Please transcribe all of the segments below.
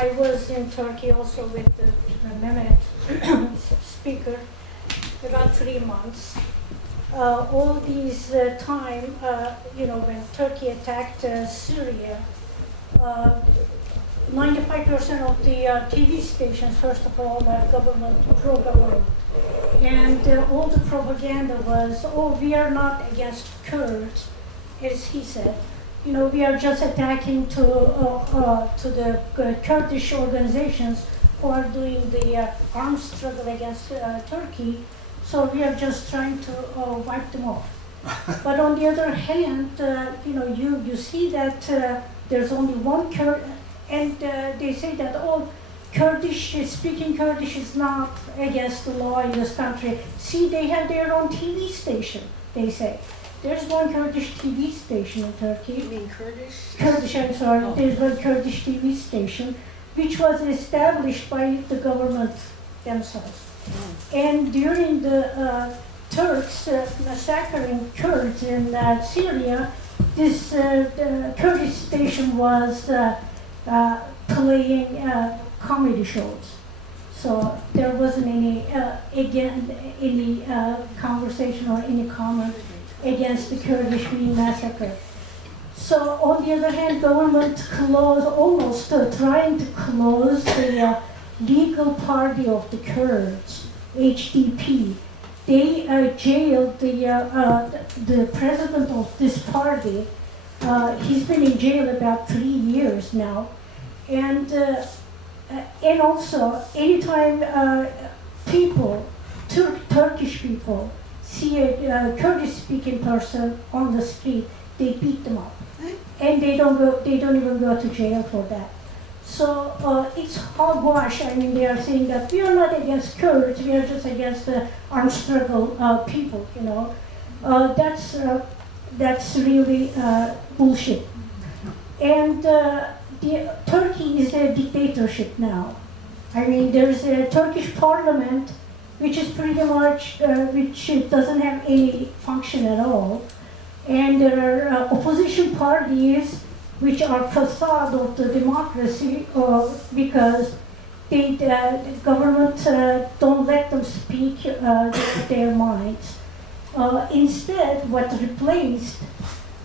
I was in Turkey also with the Mehmet speaker about 3 months. All these time, when Turkey attacked Syria, 95% of the TV stations, first of all, are government, pro-government. And all the propaganda was, oh, we are not against Kurds, as he said. We are just attacking to the Kurdish organizations who are doing the armed struggle against Turkey. So we are just trying to wipe them off. But on the other hand, you see that there's only one Kurd, and they say that speaking Kurdish is not against the law in this country. See, they have their own TV station, they say. There's one Kurdish TV station in Turkey. You mean Kurdish? Kurdish, I'm sorry. Oh. There's one Kurdish TV station, which was established by the government themselves. Oh. And during the Turks massacring Kurds in Syria, this Kurdish station was playing comedy shows. So there wasn't any conversation or any comment against the Kurdish being massacred. So on the other hand, government almost trying to close the legal party of the Kurds, HDP. They jailed the president of this party. He's been in jail about 3 years now. And also, anytime Turkish people, see a Kurdish-speaking person on the street, they beat them up, and they don't even go to jail for that. So it's hogwash. I mean, they are saying that we are not against Kurds, we are just against the armed struggle people. That's really bullshit. And Turkey is a dictatorship now. I mean, there's a Turkish parliament which is pretty much, which doesn't have any function at all. And there are opposition parties which are facade of the democracy because the government don't let them speak their minds. Instead, what replaced,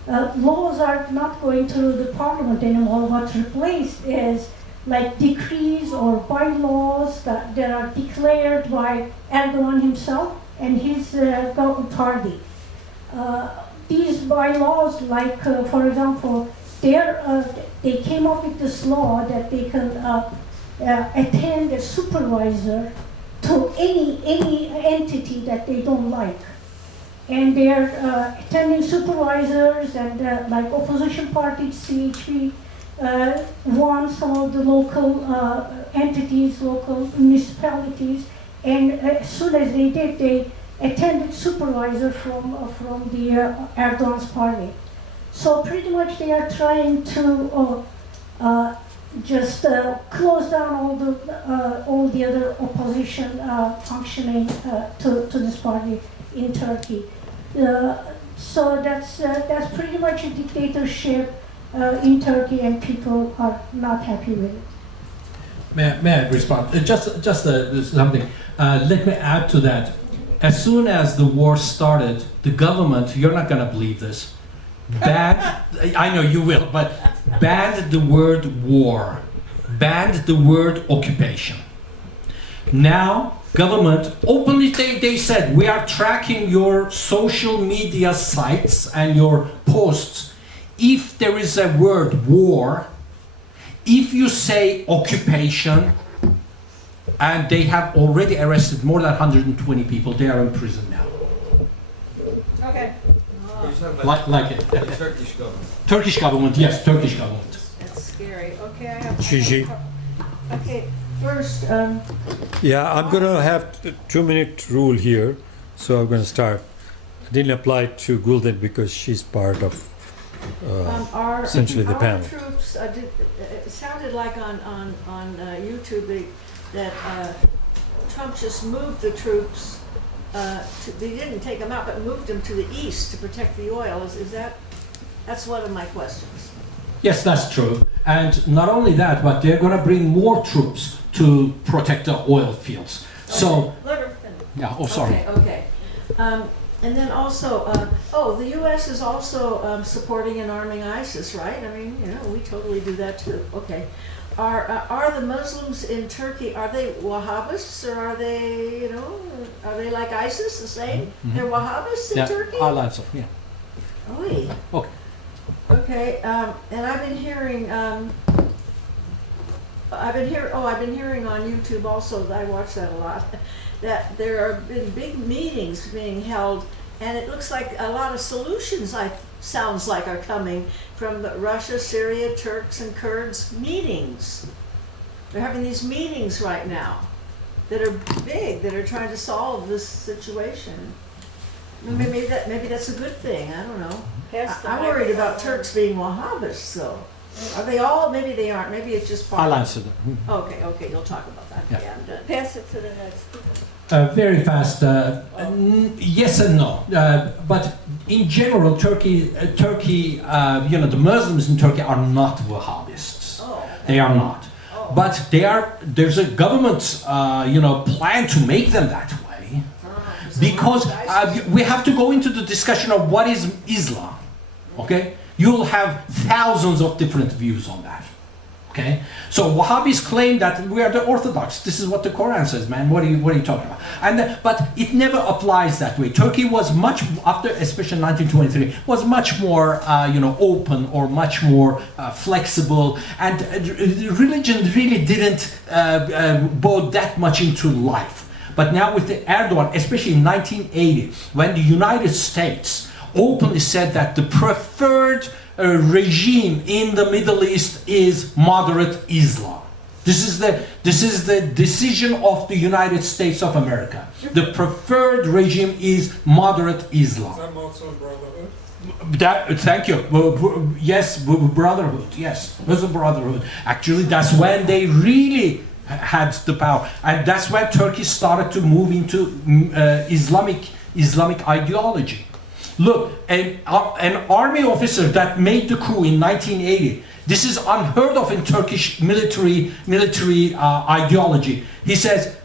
laws are not going through the parliament anymore. What replaced is like decrees or bylaws that are declared by Erdoğan himself and his party. These bylaws, like for example, they came up with this law that they can attend a supervisor to any entity that they don't like. And they are attending supervisors and like opposition party, CHP, won some of the local entities, local municipalities, and as soon as they did, they attended supervisor from the Erdoğan's party. So pretty much they are trying to just close down all the other opposition functioning to this party in Turkey. So that's pretty much a dictatorship in Turkey, and people are not happy with it. May I respond? Just something. Let me add to that. As soon as the war started, the government, you're not going to believe this, I know you will, but banned the word war, banned the word occupation. Now, government openly, they said, we are tracking your social media sites and your posts. If there is a word war, if you say occupation, and they have already arrested more than 120 people, they are in prison now. Okay. Like it. Turkish government. Turkish government, yes, Turkish government. That's scary. Okay, I have. Gigi. Okay, first. Yeah, I'm going to have a 2-minute rule here, so I'm going to start. I didn't apply to Gulden because she's part of essentially the panel. Our troops, it sounded like on YouTube that Trump just moved the troops. They didn't take them out, but moved them to the east to protect the oil. That's one of my questions. Yes, that's true. And not only that, but they're going to bring more troops to protect the oil fields. Okay. So, let her finish. yeah, oh, sorry. Okay. And then also, the U.S. is also supporting and arming ISIS, right? I mean, you know, we totally do that too. Okay. Are the Muslims in Turkey, are they Wahhabists, or are they, you know, are they like ISIS, the same? Mm-hmm. They're Wahhabists in Turkey? Lots of, yeah. Oy. Okay. Okay, and I've been hearing, I've been hearing on YouTube also, I watch that a lot, that there have been big meetings being held, and it looks like a lot of solutions, sounds like, are coming from the Russia, Syria, Turks, and Kurds meetings. They're having these meetings right now that are big, that are trying to solve this situation. Maybe that's a good thing. I don't know. I'm worried about Turks being Wahhabists, though. Are they all? Maybe they aren't. Maybe it's just part. I'll answer that. Okay, you'll talk about that. Yeah. Yeah, I'm done. Pass it to the next speaker. Very fast. Yes and no. But in general, Turkey, you know, the Muslims in Turkey are not Wahhabists. Oh. They are not. Oh. But they are. There's a government, you know, plan to make them that way. Because we have to go into the discussion of what is Islam. Okay, you'll have thousands of different views on that. Okay, so Wahhabis claim that we are the Orthodox. This is what the Quran says, man. What are you talking about? And but it never applies that way. Turkey was much after, especially 1923, was much more you know, open or much more flexible, and religion really didn't brought that much into life. But now with the Erdoğan, especially in 1980, when the United States openly said that the preferred regime in the Middle East is moderate Islam. This is the decision of the United States of America. The preferred regime is moderate Islam. Is that Muslim Brotherhood? Thank you. Yes, Brotherhood. Yes, Muslim Brotherhood. Actually, that's when they really had the power, and that's when Turkey started to move into Islamic ideology. Look, an army officer that made the coup in 1980. This is unheard of in Turkish military ideology. He says,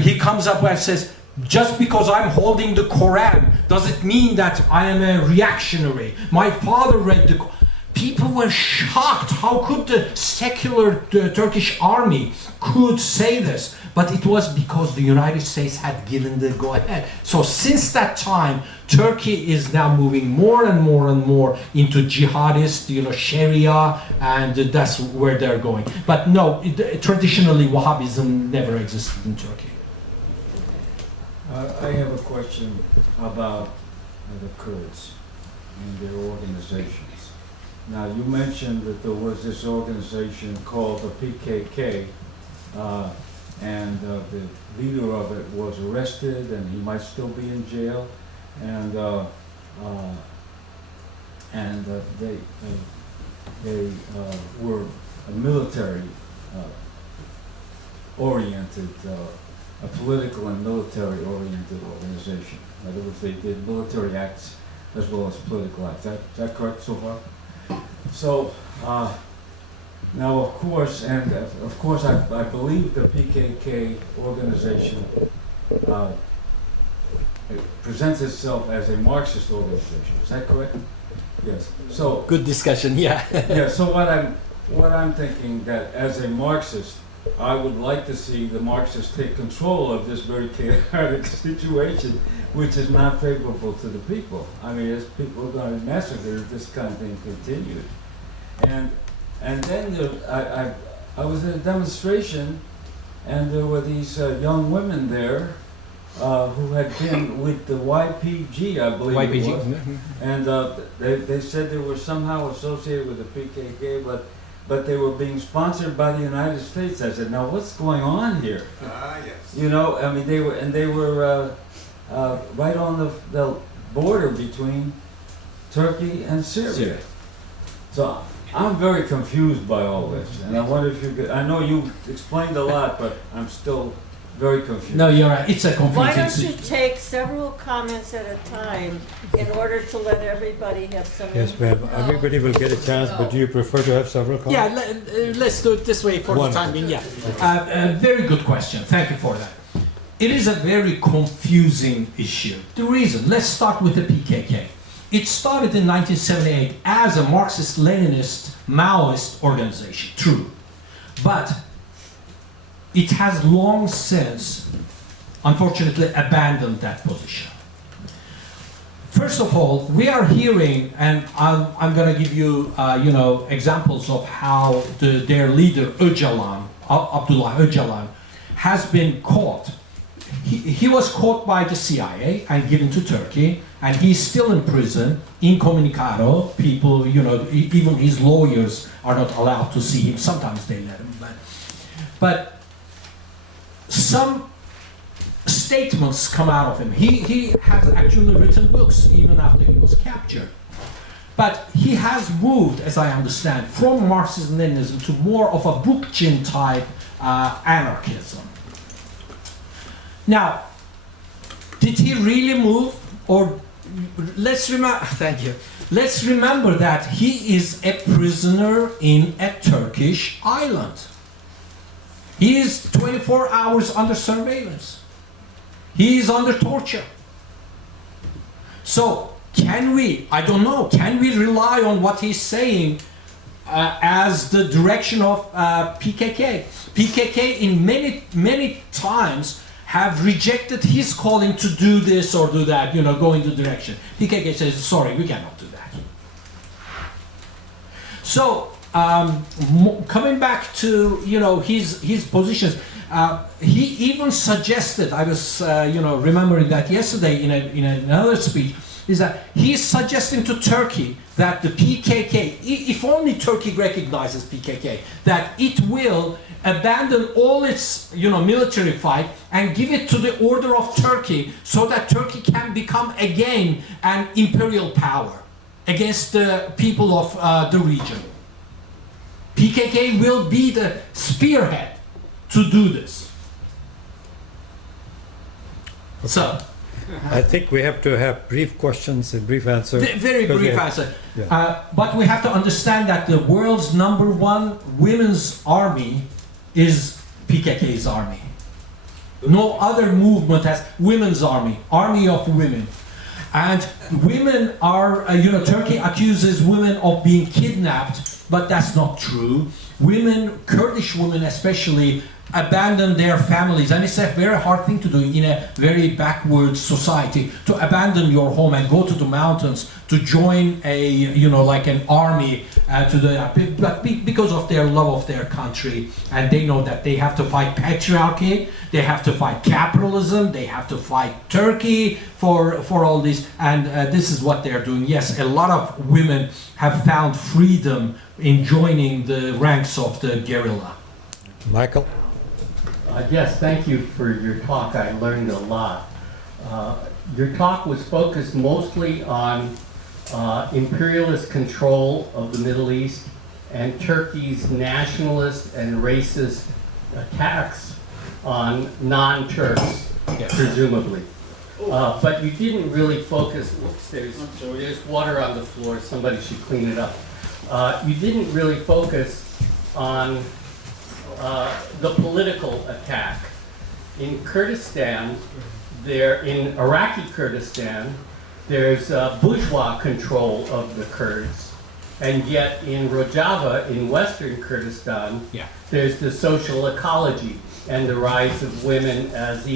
he comes up and says, just because I'm holding the Quran, does it mean that I am a reactionary? My father read the Quran. People were shocked. How could the secular Turkish army could say this? But it was because the United States had given the go-ahead. So since that time, Turkey is now moving more and more and more into jihadist, you know, Sharia, and that's where they're going. But no, traditionally Wahhabism never existed in Turkey. I have a question about the Kurds and their organizations. Now, you mentioned that there was this organization called the PKK, and the leader of it was arrested, and he might still be in jail, and they were a military oriented, a political and military oriented organization. In other words, they did military acts as well as political acts. Is that correct so far? So, now of course, I believe the PKK organization it presents itself as a Marxist organization. Is that correct? Yes. So good discussion, yeah. yeah. So what I'm thinking, that as a Marxist, I would like to see the Marxists take control of this very chaotic situation, which is not favorable to the people. I mean, as people are going to massacre if this kind of thing continued. And then I was at a demonstration, and there were these young women there who had been with the YPG, I believe it was. And they said they were somehow associated with the PKK, but they were being sponsored by the United States. I said, now what's going on here? Yes. You know, I mean, they were right on the border between Turkey and Syria. So I'm very confused by all this, and I wonder if you could, I know you explained a lot, but I'm still very confused. No, you're right. It's a Why confusing don't you situation. take several comments at a time in order to let everybody have some Yes, input? ma'am. Everybody will get a chance, but do you prefer to have several comments? Yeah, let's do it this way for One. the time being. Yeah, very good question. Thank you for that. It is a very confusing issue. The reason, let's start with the PKK. It started in 1978 as a Marxist-Leninist, Maoist organization, true. But it has long since, unfortunately, abandoned that position. First of all, we are hearing, and I'm going to give you, examples of how their leader, Abdullah Öcalan, has been caught. He was caught by the CIA and given to Turkey, and he's still in prison, incommunicado. People, even his lawyers are not allowed to see him. Sometimes they let him, but some statements come out of him. He has actually written books even after he was captured. But he has moved, as I understand, from Marxism-Leninism to more of a Bookchin type anarchism. Now, did he really move? Or let's remember, thank you. Let's remember that he is a prisoner in a Turkish island. He is 24 hours under surveillance. He is under torture. So, can we, I don't know, can we rely on what he's saying as the direction of PKK? PKK in many times have rejected his calling to do this or do that, go in the direction. PKK says, sorry, we cannot do that. So, coming back to his positions, he even suggested. I was remembering that yesterday in another speech, is that he's suggesting to Turkey that the PKK, if only Turkey recognizes PKK, that it will abandon all its military fight and give it to the order of Turkey, so that Turkey can become again an imperial power against the people of the region. PKK will be the spearhead to do this. So, I think we have to have brief questions and brief answers. very brief answer. Yeah. But we have to understand that the world's #1 women's army is PKK's army. No other movement has women's army of women. And women are, Turkey accuses women of being kidnapped, but that's not true. Women, Kurdish women especially, abandon their families, and it's a very hard thing to do in a very backward society, to abandon your home and go to the mountains to join a, like an army because of their love of their country, and they know that they have to fight patriarchy, they have to fight capitalism, they have to fight Turkey for all this, and this is what they're doing. Yes, a lot of women have found freedom in joining the ranks of the guerrilla. Michael? Yes, thank you for your talk. I learned a lot. Your talk was focused mostly on imperialist control of the Middle East and Turkey's nationalist and racist attacks on non-Turks, presumably. But you didn't really focus, whoops, there's water on the floor, somebody should clean it up. You didn't really focus on the political attack. In Kurdistan, in Iraqi Kurdistan, there's bourgeois control of the Kurds, and yet in Rojava, in Western Kurdistan, there's the social ecology and the rise of women as with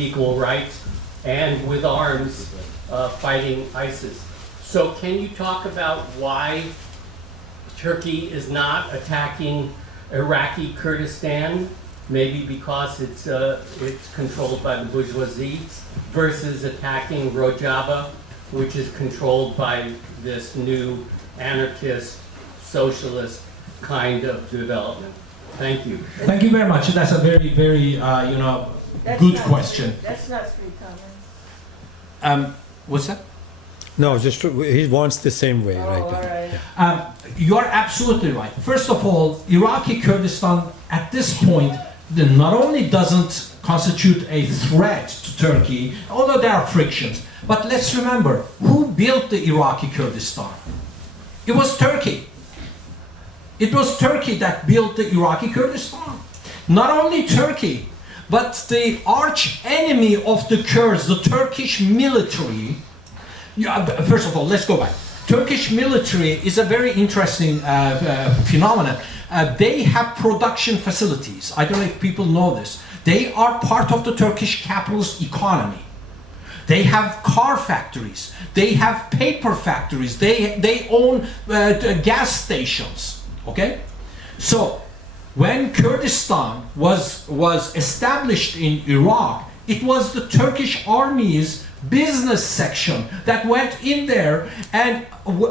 equal rights and with arms fighting ISIS. So can you talk about why Turkey is not attacking Iraqi Kurdistan, maybe because it's controlled by the bourgeoisie, versus attacking Rojava, which is controlled by this new anarchist, socialist kind of development? Thank you. Thank you very much. That's a very, very, good question. That's not 3 comments. What's that? No, just he wants the same way, Oh, right? all right. You are absolutely right. First of all, Iraqi Kurdistan at this point not only doesn't constitute a threat to Turkey, although there are frictions, but let's remember, who built the Iraqi Kurdistan? It was Turkey. It was Turkey that built the Iraqi Kurdistan. Not only Turkey, but the arch enemy of the Kurds, the Turkish military. First of all, let's go back. Turkish military is a very interesting phenomenon. They have production facilities. I don't know if people know this. They are part of the Turkish capitalist economy. They have car factories. They have paper factories. They own gas stations. Okay? So, when Kurdistan was established in Iraq, it was the Turkish army's business section that went in there, and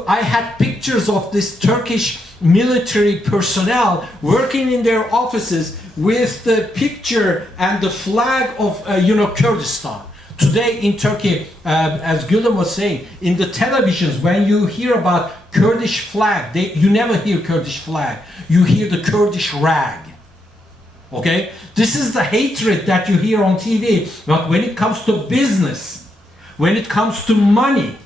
I had pictures of this Turkish military personnel working in their offices with the picture and the flag of Kurdistan. Today in Turkey, as Gülüm was saying, in the televisions, when you hear about Kurdish flag, you never hear Kurdish flag. You hear the Kurdish rag. Okay? This is the hatred that you hear on TV. But when it comes to business, when it comes to money,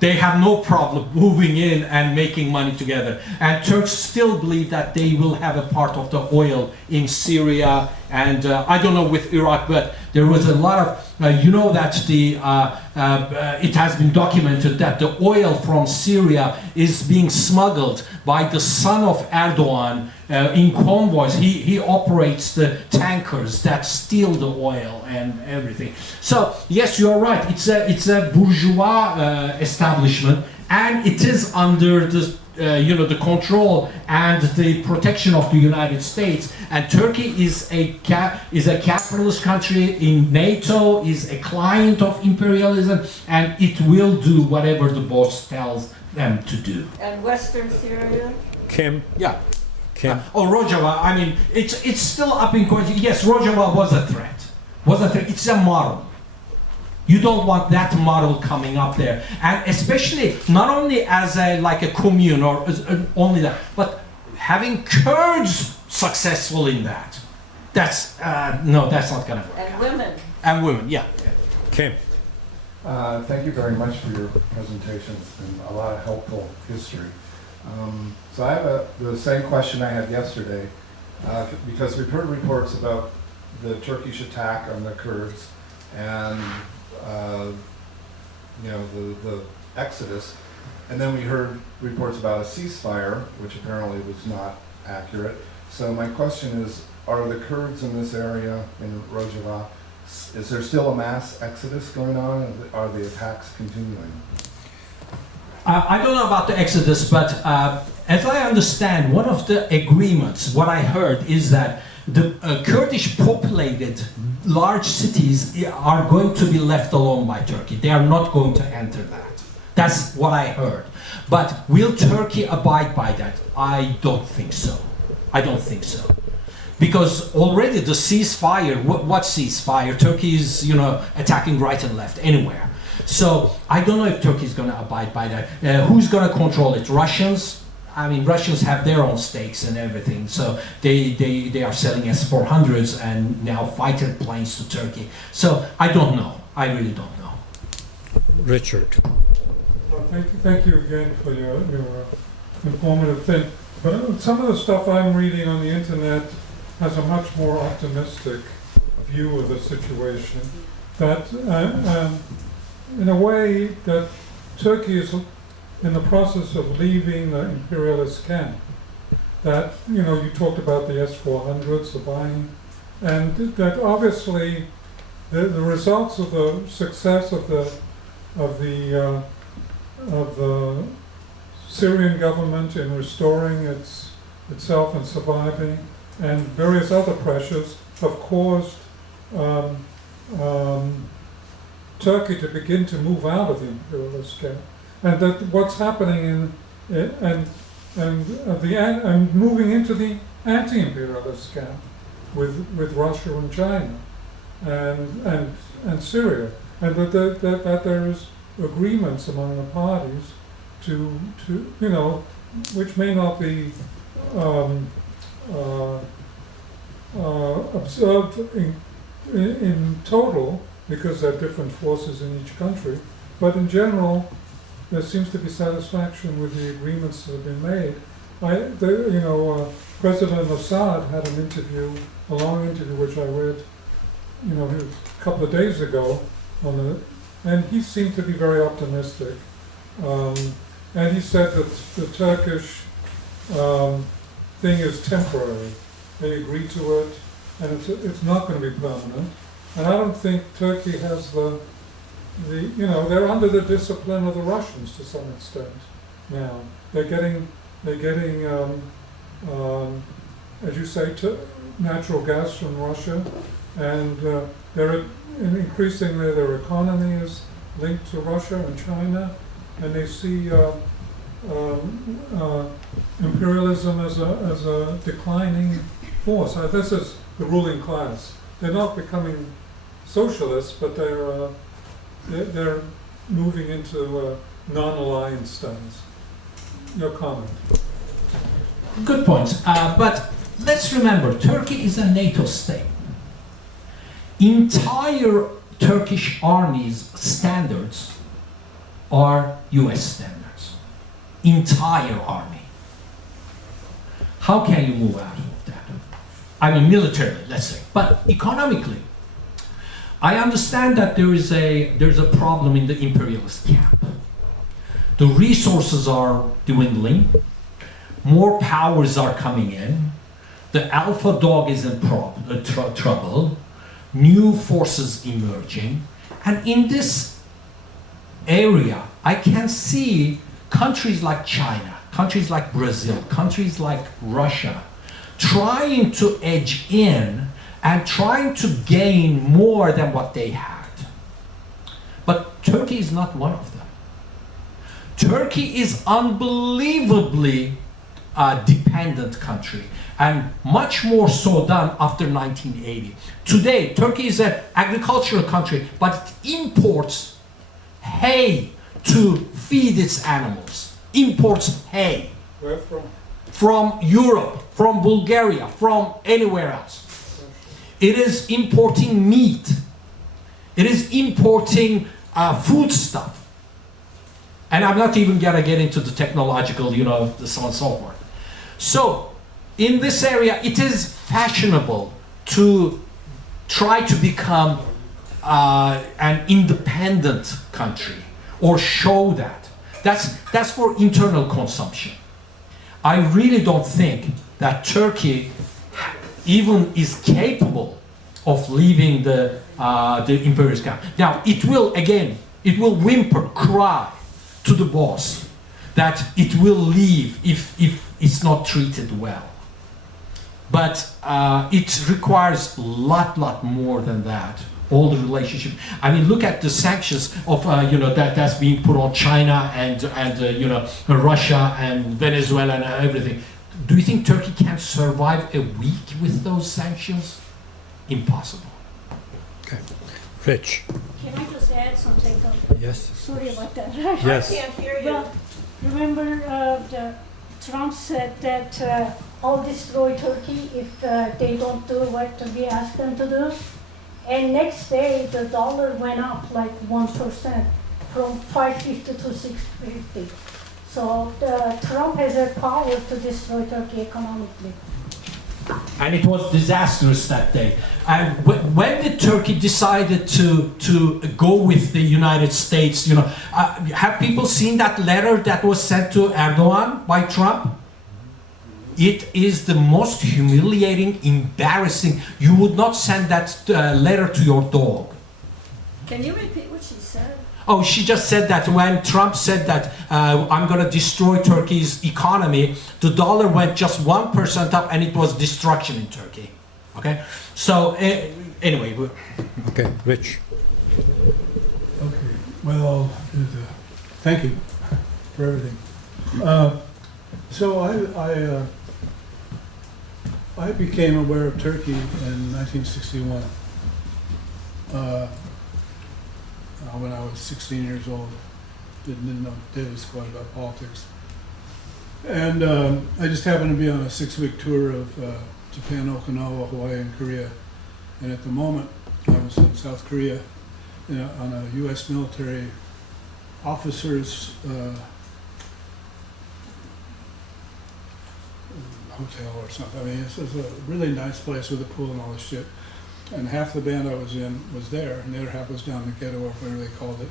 they have no problem moving in and making money together. And Turks still believe that they will have a part of the oil in Syria, and I don't know with Iraq, but there was a lot of, you know that it has been documented that the oil from Syria is being smuggled by the son of Erdoğan in convoys. He operates the tankers that steal the oil and everything. So yes, you're right. It's a bourgeois establishment, and it is under the the control and the protection of the United States. And Turkey is a capitalist country in NATO, is a client of imperialism, and it will do whatever the boss tells them to do. And Western Syria? Kim? Yeah. Kim? Rojava, I mean, it's still up in question. Yes, Rojava was a threat. It's a model. You don't want that model coming up there, and especially not only as like a commune or only that, but having Kurds successful in that. That's no, that's not going to work. And women. And women, yeah. Kim? Thank you very much for your presentation. It's been a lot of helpful history. So I have the same question I had yesterday, because we've heard reports about the Turkish attack on the Kurds and the exodus, and then we heard reports about a ceasefire, which apparently was not accurate. So my question is, are the Kurds in this area, in Rojava, is there still a mass exodus going on, and are the attacks continuing? I don't know about the exodus, but as I understand, one of the agreements, what I heard is that the Kurdish populated large cities are going to be left alone by Turkey. They are not going to enter that. That's what I heard. But will Turkey abide by that? I don't think so. I don't think so. Because already the ceasefire, what ceasefire? Turkey is, attacking right and left, anywhere. So I don't know if Turkey is going to abide by that. Who's going to control it? Russians? I mean, Russians have their own stakes and everything, so they are selling S-400s and now fighter planes to Turkey. So I don't know. I really don't know. Richard? Well, thank you again for your informative thing. But some of the stuff I'm reading on the internet has a much more optimistic view of the situation. That, in a way, that Turkey is in the process of leaving the imperialist camp. That, you talked about the S-400s, the buying, and that obviously the results of the success of the Syrian government in restoring itself and surviving, and various other pressures have caused Turkey to begin to move out of the imperialist camp. And that what's happening and moving into the anti-imperialist camp with Russia and China and Syria, and that there is agreements among the parties to which may not be observed in total, because there are different forces in each country, but in general, there seems to be satisfaction with the agreements that have been made. President Assad had an interview, a long interview, which I read, a couple of days ago, and he seemed to be very optimistic. And he said that the Turkish thing is temporary. They agree to it, and it's not going to be permanent. And I don't think Turkey has they're under the discipline of the Russians to some extent now. They're getting, as you say, natural gas from Russia, and increasingly their economy is linked to Russia and China, and they see imperialism as a declining force. This is the ruling class. They're not becoming socialists, but they're moving into non-alliance stance. Your comment? Good point. But let's remember, Turkey is a NATO state. Entire Turkish army's standards are US standards. Entire army. How can you move out of that? I mean, militarily, let's say, but economically, I understand that there's a problem in the imperialist camp. The resources are dwindling, more powers are coming in, the alpha dog is in trouble, new forces emerging, and in this area, I can see countries like China, countries like Brazil, countries like Russia, trying to edge in and trying to gain more than what they had. But Turkey is not one of them. Turkey is unbelievably dependent country, and much more so than after 1980. Today, Turkey is an agricultural country, but it imports hay to feed its animals. Imports hay. Where from? From Europe, from Bulgaria, from anywhere else. It is importing meat. It is importing food stuff. And I'm not even gonna get into the technological, so on and so forth. So, in this area, it is fashionable to try to become an independent country, or show that. That's for internal consumption. I really don't think that Turkey even is capable of leaving the imperialist camp. Now, it will whimper, cry to the boss that it will leave if it's not treated well. But it requires a lot more than that. All the relationships. I mean, look at the sanctions of that's being put on China and Russia and Venezuela and everything. Do you think Turkey can survive a week with those sanctions? Impossible. Okay. Rich. Can I just add something? Yes. Sorry about that. Yes. I can't hear you. Well, remember Trump said that I'll destroy Turkey if they don't do what we ask them to do. And next day, the dollar went up like 1%, from 550 to 650. So Trump has a power to destroy Turkey economically. And it was disastrous that day. And when did Turkey decided to go with the United States? Have people seen that letter that was sent to Erdoğan by Trump? It is the most humiliating, embarrassing. You would not send that letter to your dog. Can you repeat what she said? Oh, she just said that when Trump said that I'm going to destroy Turkey's economy, the dollar went just 1% up and it was destruction in Turkey. Okay? So, anyway. Okay, Rich. Okay, well, thank you for everything. So I became aware of Turkey in 1961 when I was 16 years old. Didn't know diddly squat about politics. And I just happened to be on a 6-week tour of Japan, Okinawa, Hawaii, and Korea. And at the moment, I was in South Korea on a U.S. military officers hotel or something. I mean, this was a really nice place with a pool and all this shit. And half the band I was in was there, and the other half was down in the ghetto, or whatever they called it.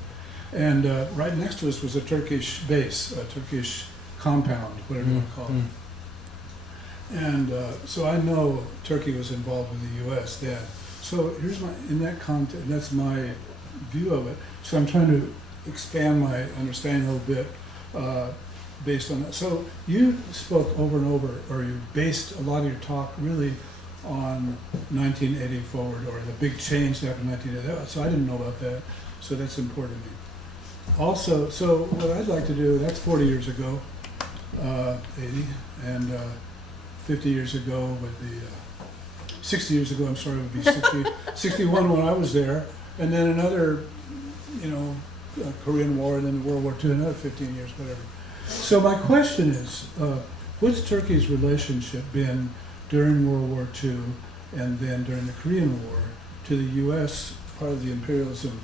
And right next to us was a Turkish base, a Turkish compound, whatever you want to call it. And so I know Turkey was involved with the U.S. then. So here's in that context, that's my view of it. So I'm trying to expand my understanding a little bit based on that. So you spoke over and over, or you based a lot of your talk really on 1980 forward, or the big change that happened in 1980. So I didn't know about that. So that's important to me. Also, so what I'd like to do, that's 40 years ago, 80, and 50 years ago would be, 60 years ago, I'm sorry, would be 60, 61 when I was there, and then another, Korean War, and then World War II, another 15 years, whatever. So my question is, what's Turkey's relationship been during World War II and then during the Korean War to the U.S., part of the imperialism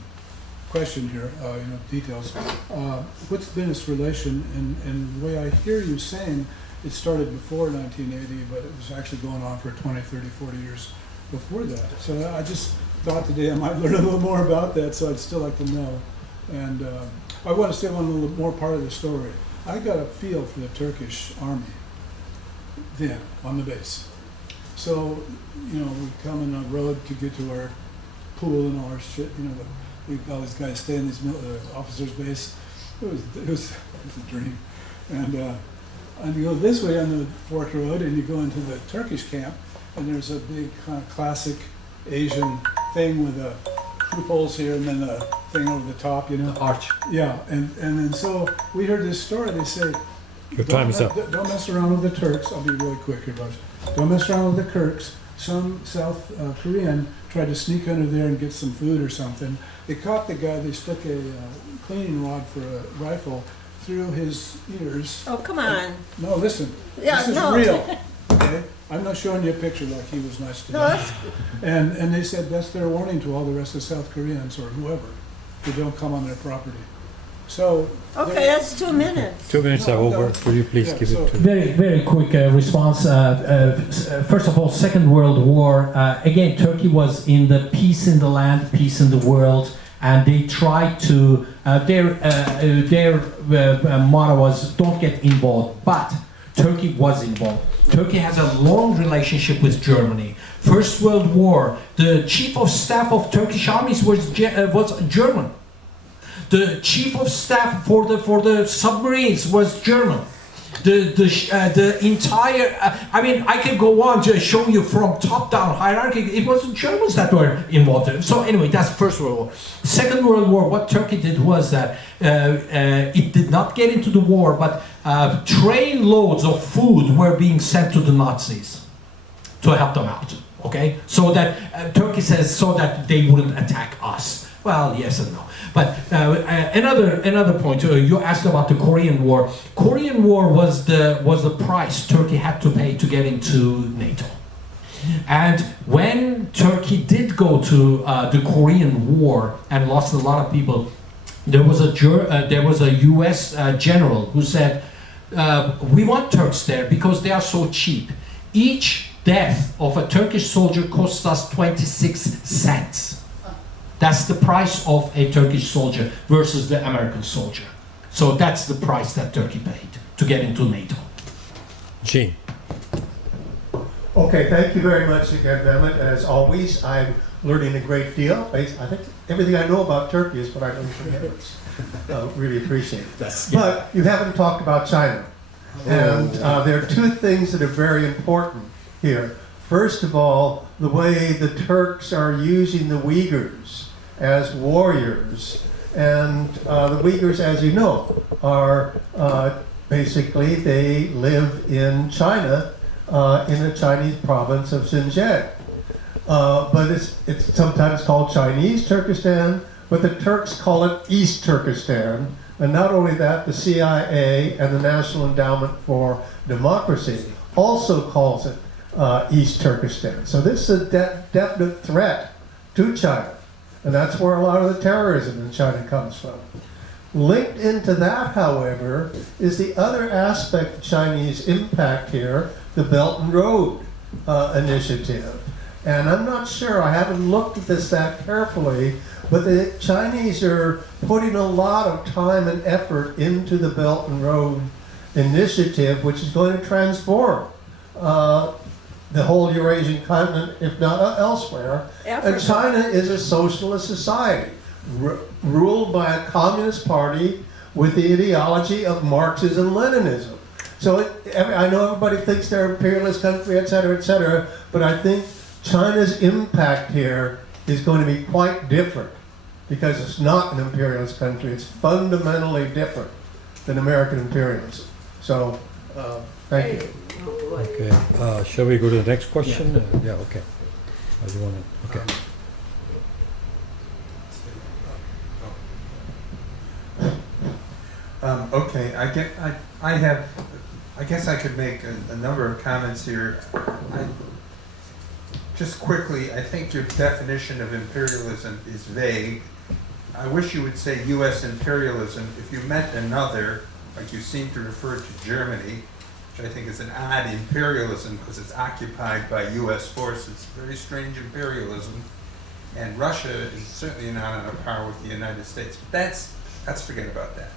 question here, details. What's been its relation, and the way I hear you saying, it started before 1980, but it was actually going on for 20, 30, 40 years before that. So I just thought today I might learn a little more about that, so I'd still like to know. And I want to say one little more part of the story. I got a feel for the Turkish army then, on the base. So, we come in a road to get to our pool and all our shit, all these guys stay in these officers' base. It was a dream. And you go this way on the Fork Road, and you go into the Turkish camp, and there's a big kind of classic Asian thing with a holes here, and then a thing over the top, The arch. Yeah, and then so we heard this story. They say, your time is up. Don't mess around with the Turks. I'll be really quick here, Raj. Don't mess around with the Turks. Some South Korean tried to sneak under there and get some food or something. They caught the guy. They stuck a cleaning rod for a rifle through his ears. Oh, come on. No, listen. Yeah, this is real. Okay? I'm not showing you a picture like he was nice to me. And they said that's their warning to all the rest of South Koreans or whoever who don't come on their property. So okay, that's 2 minutes. 2 minutes are over. Could you please give it to me? Very, very quick response. First of all, Second World War. Again, Turkey was in the peace in the land, peace in the world, and they tried to. Their motto was "Don't get involved," but Turkey was involved. Turkey has a long relationship with Germany. First World War, the chief of staff of Turkish armies was German. The chief of staff for the submarines was German. The entire I can go on to show you from top down hierarchy. It was the Germans that were involved. So anyway, that's First World War. Second World War, what Turkey did was that it did not get into the war, but train loads of food were being sent to the Nazis to help them out. Okay, so that Turkey says so that they wouldn't attack us. Well, yes and no. But another point, you asked about the Korean War. Korean War was the price Turkey had to pay to get into NATO. And when Turkey did go to the Korean War and lost a lot of people, there was a U.S. general who said, "We want Turks there because they are so cheap. Each death of a Turkish soldier costs us 26 cents." That's the price of a Turkish soldier versus the American soldier. So that's the price that Turkey paid to get into NATO. Gene. Okay, thank you very much again, Mehmet. As always, I'm learning a great deal. I think everything I know about Turkey is what I learned from Emirates. Really appreciate it. But you haven't talked about China. And there are two things that are very important here. First of all, the way the Turks are using the Uyghurs as warriors. And the Uyghurs, as you know, are basically, they live in China, in the Chinese province of Xinjiang. But it's sometimes called Chinese Turkestan, but the Turks call it East Turkestan. And not only that, the CIA and the National Endowment for Democracy also calls it East Turkestan. So this is a definite threat to China. And that's where a lot of the terrorism in China comes from. Linked into that, however, is the other aspect of Chinese impact here, the Belt and Road Initiative. And I'm not sure, I haven't looked at this that carefully, but the Chinese are putting a lot of time and effort into the Belt and Road Initiative, which is going to transform the whole Eurasian continent, if not elsewhere. Africa. And China is a socialist society, ruled by a communist party with the ideology of Marxism-Leninism. So I know everybody thinks they're an imperialist country, et cetera, but I think China's impact here is going to be quite different because it's not an imperialist country. It's fundamentally different than American imperialism. So, thank you. Okay, shall we go to the next question? Yeah, okay. How do you want to? Okay. Okay, I guess I could make a number of comments here. Just quickly, I think your definition of imperialism is vague. I wish you would say U.S. imperialism. If you meant another, like you seem to refer to Germany, which I think is an odd imperialism because it's occupied by U.S. forces, very strange imperialism. And Russia is certainly not on a par with the United States. But let's forget about that.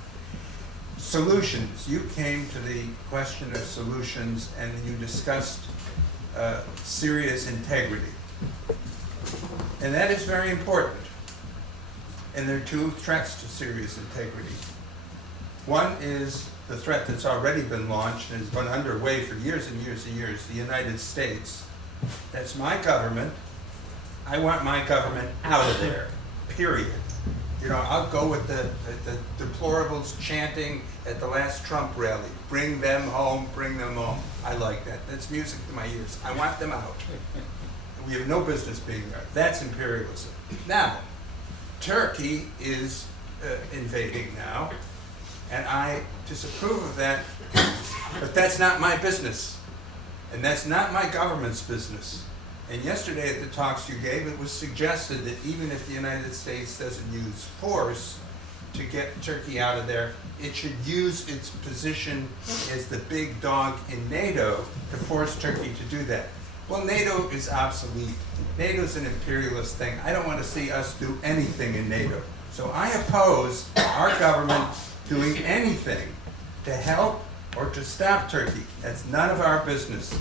Solutions. You came to the question of solutions and you discussed Syria's integrity. And that is very important. And there are two threats to Syria's integrity. One is the threat that's already been launched and has been underway for years and years and years, the United States. That's my government. I want my government out of there, period. You know, I'll go with the deplorables chanting at the last Trump rally. Bring them home, bring them home. I like that. That's music to my ears. I want them out. We have no business being there. That's imperialism. Now, Turkey is invading now, and I disapprove of that, but that's not my business. And that's not my government's business. And yesterday at the talks you gave, it was suggested that even if the United States doesn't use force to get Turkey out of there, it should use its position as the big dog in NATO to force Turkey to do that. Well, NATO is obsolete. NATO's an imperialist thing. I don't want to see us do anything in NATO. So I oppose our government doing anything to help or to stop Turkey. That's none of our business.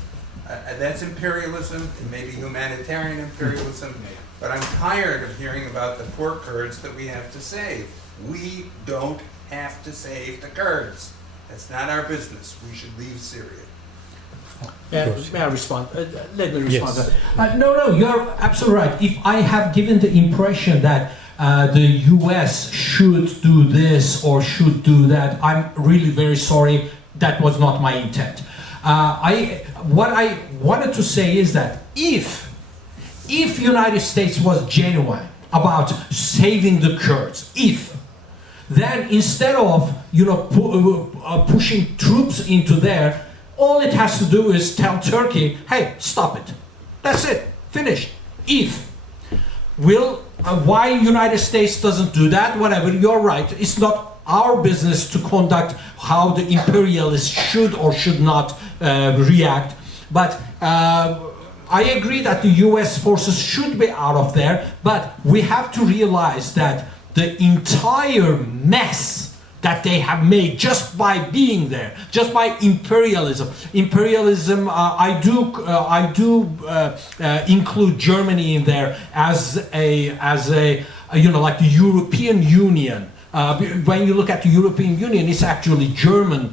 That's imperialism, and maybe humanitarian imperialism, but I'm tired of hearing about the poor Kurds that we have to save. We don't have to save the Kurds. That's not our business. We should leave Syria. May I respond? Let me respond. Yes. No, you're absolutely right. If I have given the impression that the US should do this or should do that, I'm really very sorry. That was not my intent. What I wanted to say is that if United States was genuine about saving the Kurds, then instead of pushing troops into there, all it has to do is tell Turkey, hey, stop it. That's it, finished. Why United States doesn't do that, whatever, you're right, it's not our business to conduct how the imperialists should or should not react. But I agree that the US forces should be out of there, but we have to realize that the entire mess that they have made just by being there, just by imperialism. I do include Germany in there as a like the European Union. When you look at the European Union, it's actually German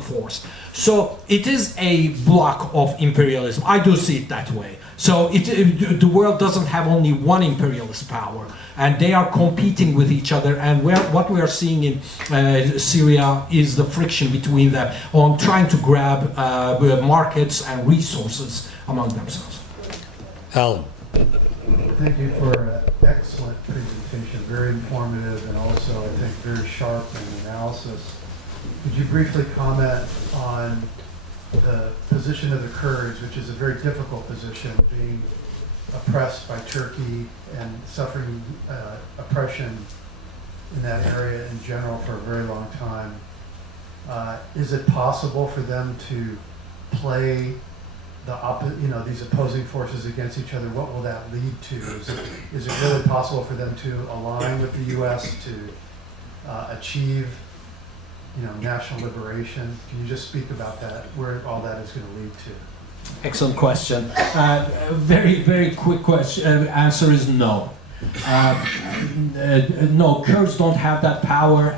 force. So it is a block of imperialism. I do see it that way. So the world doesn't have only one imperialist power, and they are competing with each other. And what we are seeing in Syria is the friction between them on trying to grab markets and resources among themselves. Alan. Thank you for an excellent presentation, very informative and also, I think, very sharp in analysis. Could you briefly comment on the position of the Kurds, which is a very difficult position, being oppressed by Turkey and suffering oppression in that area in general for a very long time. Is it possible for them to play these opposing forces against each other? What will that lead to? Is it really possible for them to align with the U.S. to achieve, national liberation? Can you just speak about that, where all that is going to lead to? Excellent question. Very, very quick question. Answer is no. No, Kurds don't have that power.